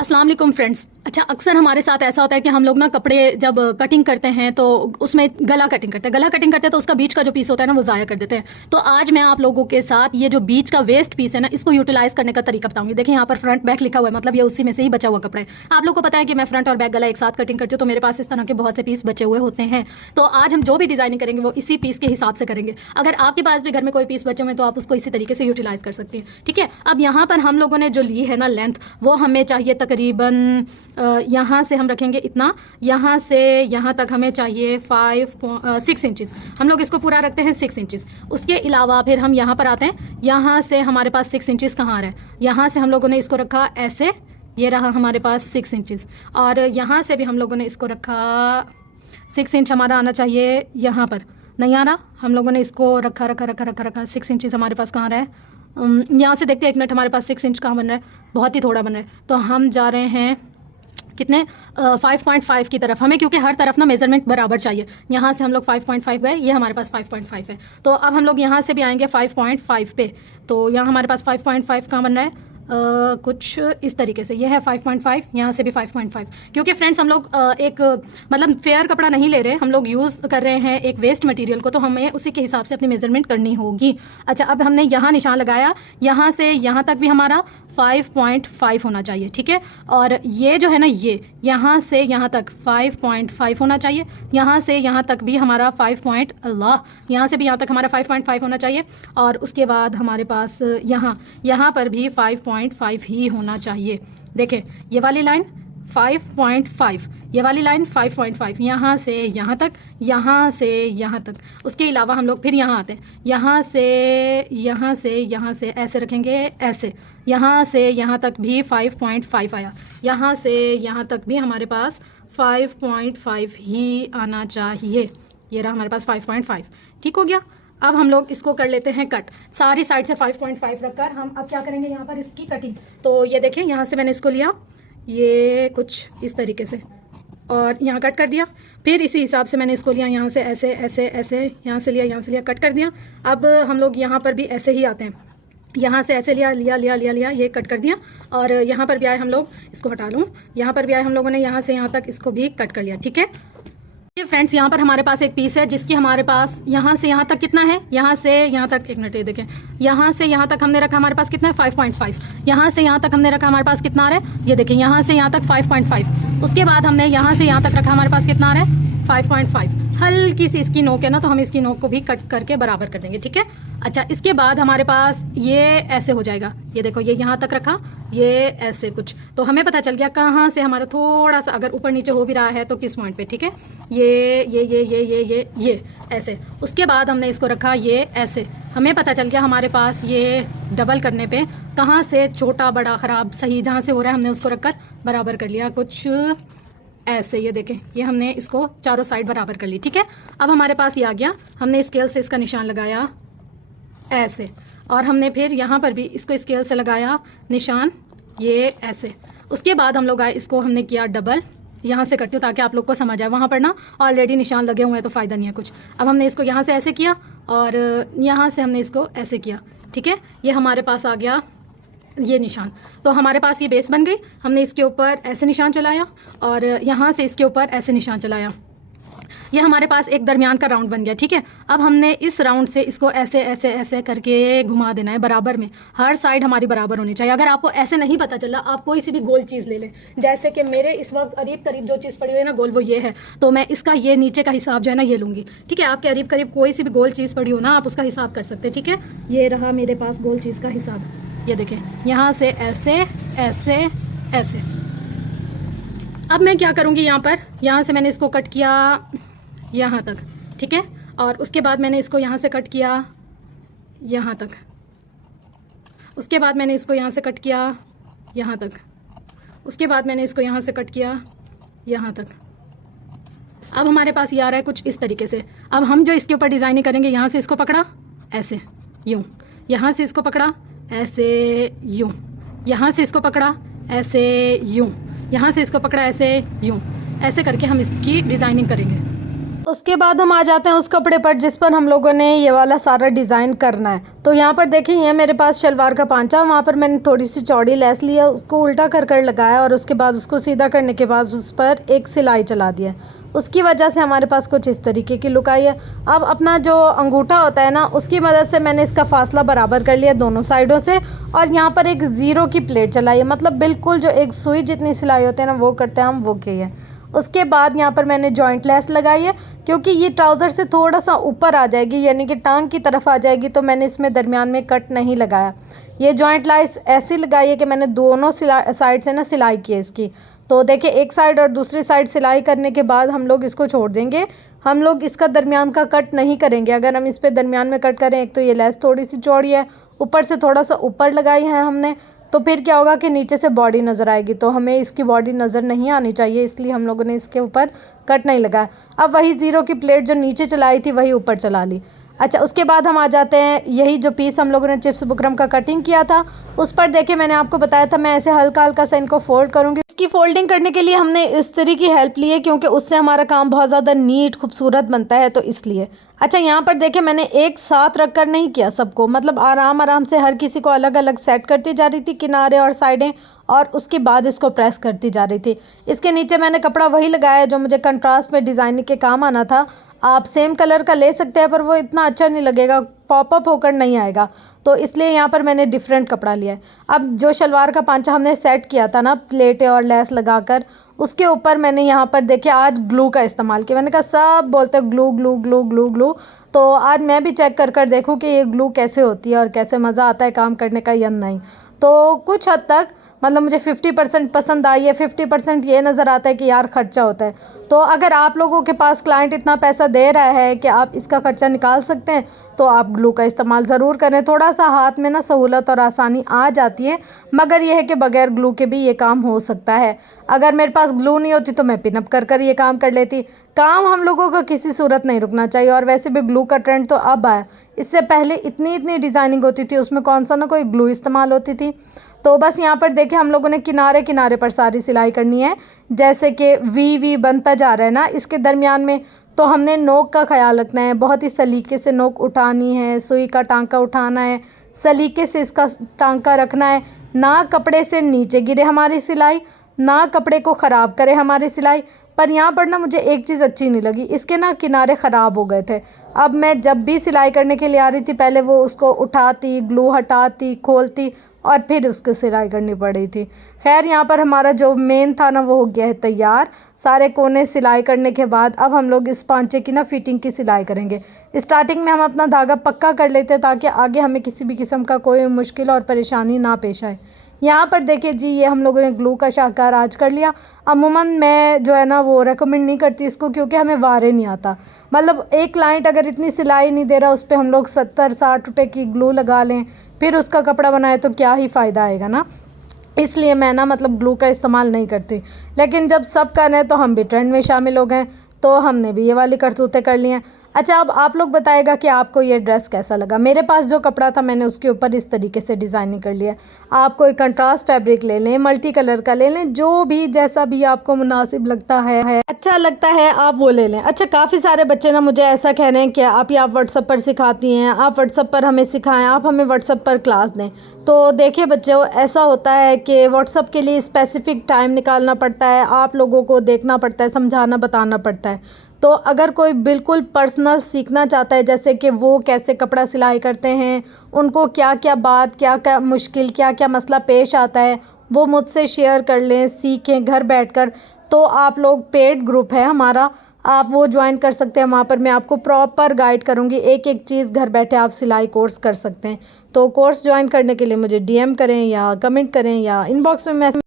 अस्सलाम वालेकुम फ्रेंड्स। अच्छा, अक्सर हमारे साथ ऐसा होता है कि हम लोग ना कपड़े जब कटिंग करते हैं तो उसमें गला कटिंग करते हैं तो उसका बीच का जो पीस होता है ना वो ज़ाया कर देते हैं। तो आज मैं आप लोगों के साथ ये जो बीच का वेस्ट पीस है ना इसको यूटिलाइज करने का तरीका बताऊंगी। देखिए यहाँ पर फ्रंट बैक लिखा हुआ है, मतलब ये उसी में से ही बचा हुआ कपड़ा है। आप लोग को पता है कि मैं फ्रंट और बैक गला एक साथ कटिंग करती हूँ, तो मेरे पास इस तरह के बहुत से पीस बचे हुए होते हैं। तो आज हम जो भी डिजाइनिंग करेंगे वो इसी पीस के हिसाब से करेंगे। अगर आपके पास भी घर में कोई पीस बचे हुए तो आप उसको इसी तरीके से यूटिलाइज कर सकते हैं। ठीक है, अब यहाँ पर हम लोगों ने जो ली है ना लेंथ, वो हमें चाहिए तकरीबन यहाँ से हम रखेंगे इतना, यहाँ से यहाँ तक हमें चाहिए 6 इंचज़। हम लोग इसको पूरा रखते हैं 6 इंचज़। उसके अलावा फिर हम यहाँ पर आते हैं, यहाँ से हमारे पास 6 इंचज़ कहाँ आ रहा है, यहाँ से हम लोगों ने इसको रखा ऐसे, ये रहा हमारे पास 6 इंचज़। और यहाँ से भी हम लोगों ने इसको रखा 6 इंच हमारा आना चाहिए, यहाँ पर नहीं आ रहा, हम लोगों ने इसको रखा 6 इंचज़ हमारे पास कहाँ आ रहा है। यहाँ से देखते हैं, 1 मिनट, हमारे पास 6 इंच कहाँ बन रहा है, बहुत ही थोड़ा बन रहा है। तो हम जा रहे हैं कितने 5.5 की तरफ हमें, क्योंकि हर तरफ ना मेजरमेंट बराबर चाहिए। यहाँ से हम लोग 5.5 गए, ये हमारे पास 5.5 है। तो अब हम लोग यहाँ से भी आएंगे 5.5 पे। तो यहाँ हमारे पास 5.5 कहाँ बन रहा है, कुछ इस तरीके से, ये है 5.5, यहाँ से भी 5.5। क्योंकि फ्रेंड्स हम लोग एक मतलब फेयर कपड़ा नहीं ले रहे, हम लोग यूज़ कर रहे हैं एक वेस्ट मटेरियल को, तो हमें उसी के हिसाब से अपनी मेजरमेंट करनी होगी। अच्छा, अब हमने यहाँ निशान लगाया, यहाँ से यहाँ तक भी हमारा 5.5 होना चाहिए। ठीक है, और ये जो है ना, ये यहाँ से यहाँ तक 5.5 होना चाहिए, यहाँ से यहाँ तक भी हमारा यहाँ से भी यहाँ तक हमारा 5.5 होना चाहिए। और उसके बाद हमारे पास यहाँ पर भी 5.5 ही होना चाहिए। देखें, ये वाली लाइन 5.5, ये वाली लाइन 5.5, यहाँ से यहाँ तक, यहाँ से यहाँ तक। उसके अलावा हम लोग फिर यहाँ आते हैं, यहाँ से ऐसे रखेंगे, ऐसे, यहाँ से यहाँ तक भी 5.5 आया, यहाँ से यहाँ तक भी हमारे पास 5.5 ही आना चाहिए। ये रहा हमारे पास 5.5। ठीक हो गया। अब हम लोग इसको कर लेते हैं कट, सारी साइड से 5.5 रखकर हम अब क्या करेंगे यहाँ पर इसकी कटिंग। तो ये देखें, यहाँ से मैंने इसको लिया, ये कुछ इस तरीके से, और यहाँ कट कर दिया। फिर इसी हिसाब से मैंने इसको लिया, यहाँ से ऐसे ऐसे ऐसे, यहाँ से लिया, कट कर दिया। अब हम लोग यहाँ पर भी ऐसे ही आते हैं, यहाँ से ऐसे लिया, ये कट कर दिया। और यहाँ पर भी आए हम लोग, इसको हटा लूँ, यहाँ पर भी आए हम लोगों ने यहाँ से यहाँ तक इसको भी कट कर लिया। ठीक है, ये फ्रेंड्स यहाँ पर हमारे पास एक पीस है जिसकी हमारे पास यहाँ से यहाँ तक कितना है, यहाँ से यहाँ तक, एक मिनट ये देखें, यहाँ से यहाँ तक हमने रखा हमारे पास कितना है 5.5, यहाँ से यहाँ तक हमने रखा हमारे पास कितना आ रहा है, ये देखें, यहाँ से यहाँ तक 5.5। उसके बाद हमने यहाँ से यहाँ तक रखा, हमारे पास कितना आ रहा है 5.5। हल्की सी इसकी नोक है ना, तो हम इसकी नोक को भी कट करके बराबर कर देंगे। ठीक है, अच्छा, इसके बाद हमारे पास ये ऐसे हो जाएगा, ये देखो, ये यहाँ तक रखा, ये ऐसे कुछ, तो हमें पता चल गया कहाँ से हमारा थोड़ा सा अगर ऊपर नीचे हो भी रहा है तो किस पॉइंट पे। ठीक है, ये ऐसे। उसके बाद हमने इसको रखा ये ऐसे, हमें पता चल गया हमारे पास ये डबल करने पे कहाँ से छोटा बड़ा ख़राब सही जहाँ से हो रहा है हमने उसको रखकर बराबर कर लिया, कुछ ऐसे। ये देखें, ये हमने इसको चारों साइड बराबर कर ली। ठीक है, अब हमारे पास ये आ गया, हमने स्केल से इसका निशान लगाया ऐसे, और हमने फिर यहाँ पर भी इसको स्केल से लगाया निशान, ये ऐसे। उसके बाद हम लोग आए, इसको हमने किया डबल, यहाँ से करती हूँ ताकि आप लोग को समझ आए, वहाँ पर ना ऑलरेडी निशान लगे हुए हैं तो फ़ायदा नहीं है कुछ। अब हमने इसको यहाँ से ऐसे किया और यहाँ से हमने इसको ऐसे किया। ठीक है, ये हमारे पास आ गया ये निशान, तो हमारे पास ये बेस बन गई। हमने इसके ऊपर ऐसे निशान चलाया और यहाँ से इसके ऊपर ऐसे निशान चलाया, ये हमारे पास एक दरमियान का राउंड बन गया। ठीक है, अब हमने इस राउंड से इसको ऐसे ऐसे ऐसे करके घुमा देना है बराबर में, हर साइड हमारी बराबर होनी चाहिए। अगर आपको ऐसे नहीं पता चला, आप कोई सी भी गोल चीज़ ले लें, जैसे कि मेरे इस वक्त करीब करीब जो चीज़ पड़ी हुई है ना गोल, वो ये है, तो मैं इसका ये नीचे का हिसाब जो है ना ये लूँगी। ठीक है, आप करीब करीब कोई सी भी गोल चीज़ पड़ी हो ना, आप उसका हिसाब कर सकते हैं। ठीक है, ये रहा मेरे पास गोल चीज़ का हिसाब, ये देखें, यहाँ से ऐसे ऐसे ऐसे। अब मैं क्या करूँगी, यहाँ से मैंने इसको कट किया यहाँ तक। ठीक है, और उसके बाद मैंने इसको यहाँ से कट किया यहाँ तक, उसके बाद मैंने इसको यहाँ से कट किया यहाँ तक, उसके बाद मैंने इसको यहाँ से कट किया यहाँ तक। अब हमारे पास ये आ रहा है कुछ इस तरीके से। अब हम जो इसके ऊपर डिज़ाइनिंग करेंगे, यहाँ से इसको पकड़ा ऐसे यूँ, यहाँ से इसको पकड़ा ऐसे यूँ, यहाँ से इसको पकड़ा ऐसे यूँ, यहाँ से इसको पकड़ा ऐसे यूँ, ऐसे करके हम इसकी डिज़ाइनिंग करेंगे। उसके बाद हम आ जाते हैं उस कपड़े पर जिस पर हम लोगों ने ये वाला सारा डिज़ाइन करना है। तो यहाँ पर देखिए ये मेरे पास शलवार का पांचा, वहाँ पर मैंने थोड़ी सी चौड़ी लेस लिया, उसको उल्टा कर कर लगाया और उसके बाद उसको सीधा करने के बाद उस पर एक सिलाई चला दिया। उसकी वजह से हमारे पास कुछ इस तरीके की लुक आई है। अब अपना जो अंगूठा होता है ना, उसकी मदद से मैंने इसका फासला बराबर कर लिया दोनों साइडों से और यहाँ पर एक ज़ीरो की प्लेट चलाई है, मतलब बिल्कुल जो एक सुई जितनी सिलाई होती है ना वो करते हैं हम, वो की है। उसके बाद यहाँ पर मैंने जॉइंट लेस लगाई है क्योंकि ये ट्राउज़र से थोड़ा सा ऊपर आ जाएगी, यानी कि टांग की तरफ आ जाएगी, तो मैंने इसमें दरमियान में कट नहीं लगाया। ये जॉइंट लेस ऐसी लगाई है कि मैंने दोनों साइड से ना सिलाई की है इसकी। तो देखिए एक साइड और दूसरी साइड सिलाई करने के बाद हम लोग इसको छोड़ देंगे। हम लोग इसका दरमियान का कट नहीं करेंगे। अगर हम इस पर दरमियान में कट करें, एक तो ये लेस थोड़ी सी चौड़ी है, ऊपर से थोड़ा सा ऊपर लगाई है हमने, तो फिर क्या होगा कि नीचे से बॉडी नज़र आएगी, तो हमें इसकी बॉडी नज़र नहीं आनी चाहिए, इसलिए हम लोगों ने इसके ऊपर कट नहीं लगाया। अब वही ज़ीरो की प्लेट जो नीचे चलाई थी वही ऊपर चला ली। अच्छा, उसके बाद हम आ जाते हैं यही जो पीस हम लोगों ने चिप्स बुकरम का कटिंग किया था उस पर। देखिए मैंने आपको बताया था मैं ऐसे हल्का हल्का सा इनको फोल्ड करूँगी। इसकी फोल्डिंग करने के लिए हमने इस्त्री की हेल्प ली है क्योंकि उससे हमारा काम बहुत ज़्यादा नीट खूबसूरत बनता है, तो इसलिए। अच्छा, यहाँ पर देखिए मैंने एक साथ रख कर नहीं किया सबको, मतलब आराम आराम से हर किसी को अलग अलग सेट करती जा रही थी किनारे और साइडें, और उसके बाद इसको प्रेस करती जा रही थी। इसके नीचे मैंने कपड़ा वही लगाया जो मुझे कंट्रास्ट में डिज़ाइनिंग के काम आना था। आप सेम कलर का ले सकते हैं पर वो इतना अच्छा नहीं लगेगा, पॉपअप होकर नहीं आएगा, तो इसलिए यहाँ पर मैंने डिफरेंट कपड़ा लिया है। अब जो शलवार का पांचा हमने सेट किया था ना प्लेटें और लेस लगाकर, उसके ऊपर मैंने यहाँ पर देखिए आज ग्लू का इस्तेमाल किया। मैंने कहा सब बोलते हैं glue glue glue glue glue, तो आज मैं भी चेक कर कर देखूँ कि ये ग्लू कैसे होती है और कैसे मज़ा आता है काम करने का या नहीं। तो कुछ हद तक मतलब मुझे 50% पसंद आई है, 50% ये नज़र आता है कि यार ख़र्चा होता है। तो अगर आप लोगों के पास क्लाइंट इतना पैसा दे रहा है कि आप इसका ख़र्चा निकाल सकते हैं, तो आप ग्लू का इस्तेमाल ज़रूर करें। थोड़ा सा हाथ में ना सहूलत और आसानी आ जाती है, मगर यह है कि बग़ैर ग्लू के भी ये काम हो सकता है। अगर मेरे पास ग्लू नहीं होती तो मैं पिनअप कर कर ये काम कर लेती। काम हम लोगों का किसी सूरत नहीं रुकना चाहिए, और वैसे भी ग्लू का ट्रेंड तो अब आया, इससे पहले इतनी डिज़ाइनिंग होती थी, उसमें कौन सा ना कोई ग्लू इस्तेमाल होती थी। तो बस यहाँ पर देखिए हम लोगों ने किनारे किनारे पर सारी सिलाई करनी है, जैसे कि वी बनता जा रहा है ना इसके दरमियान में, तो हमने नोक का ख्याल रखना है, बहुत ही सलीके से नोक उठानी है, सुई का टांका उठाना है, सलीके से इसका टांका रखना है, ना कपड़े से नीचे गिरे हमारी सिलाई, ना कपड़े को ख़राब करे हमारी सिलाई। पर यहाँ पर ना मुझे एक चीज़ अच्छी नहीं लगी, इसके ना किनारे ख़राब हो गए थे। अब मैं जब भी सिलाई करने के लिए आ रही थी, पहले वो उसको उठाती, ग्लू हटाती, खोलती और फिर उसको सिलाई करनी पड़ी थी। खैर यहाँ पर हमारा जो मेन था ना वो हो गया है तैयार। सारे कोने सिलाई करने के बाद अब हम लोग इस पांचे की ना फिटिंग की सिलाई करेंगे। स्टार्टिंग में हम अपना धागा पक्का कर लेते हैं ताकि आगे हमें किसी भी किस्म का कोई मुश्किल और परेशानी ना पेश आए। यहाँ पर देखिए जी, ये हम लोगों ने ग्लू का शाहकार आज कर लिया। अमूमन मैं जो है ना वो रेकमेंड नहीं करती इसको, क्योंकि हमें वारे नहीं आता। मतलब एक क्लाइंट अगर इतनी सिलाई नहीं दे रहा, उस पर हम लोग 70-60 रुपये की ग्लू लगा लें, फिर उसका कपड़ा बनाए तो क्या ही फ़ायदा आएगा ना। इसलिए मैं ना मतलब ग्लू का इस्तेमाल नहीं करती। लेकिन जब सब कर रहे हैं तो हम भी ट्रेंड में शामिल हो गए, तो हमने भी ये वाली करतूतें कर ली हैं। अच्छा, अब आप लोग बताएगा कि आपको ये ड्रेस कैसा लगा। मेरे पास जो कपड़ा था मैंने उसके ऊपर इस तरीके से डिज़ाइनिंग कर लिया। आप कोई कंट्रास्ट फैब्रिक ले लें, मल्टी कलर का ले लें, जो भी जैसा भी आपको मुनासिब लगता है, अच्छा लगता है आप वो ले लें। अच्छा, काफ़ी सारे बच्चे ना मुझे ऐसा कह रहे हैं कि आप व्हाट्सएप पर सिखाती हैं, आप व्हाट्सएप पर हमें सिखाएं, आप हमें व्हाट्सएप पर क्लास दें। तो देखिए बच्चों, ऐसा होता है कि व्हाट्सएप के लिए स्पेसिफ़िक टाइम निकालना पड़ता है, आप लोगों को देखना पड़ता है, समझाना बताना पड़ता है। तो अगर कोई बिल्कुल पर्सनल सीखना चाहता है, जैसे कि वो कैसे कपड़ा सिलाई करते हैं, उनको क्या क्या बात, क्या क्या मुश्किल, क्या क्या मसला पेश आता है, वो मुझसे शेयर कर लें, सीखें घर बैठकर। तो आप लोग पेड ग्रुप है हमारा, आप वो ज्वाइन कर सकते हैं। वहाँ पर मैं आपको प्रॉपर गाइड करूँगी, एक एक चीज़ घर बैठे आप सिलाई कोर्स कर सकते हैं। तो कोर्स ज्वाइन करने के लिए मुझे DM करें या कमेंट करें या इनबॉक्स में मैसेज